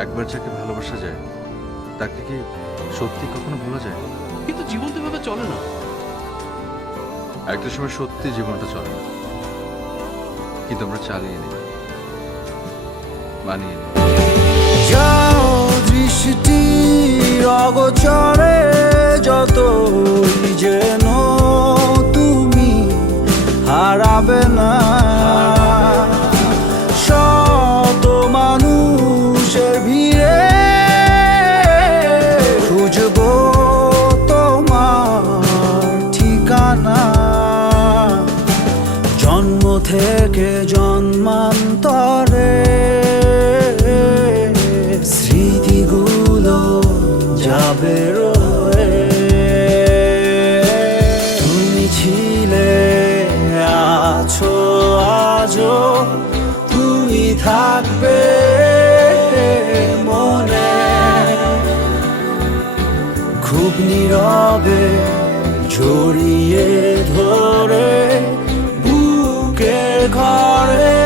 একবার যাকে ভালোবাসা যায় তাকে কি সত্যি কখনো ভোলা যায়? কিন্তু জীবন তো এভাবে চলে না। একটা সময় সত্যি জীবনটা চলে। না কিন্তু আমরা চালিয়ে নিই। মানিয়ে নিই। যাও দৃষ্টি অগোচরে যত যেন তুমি হারাবে না। জন্ম থেকে জন্মান্তরে স্মৃতিগুলো যাবে রয়ে। তুমি ছিলে, আছো, আজও তুমি থাকবে মনে। খুব নীরবে about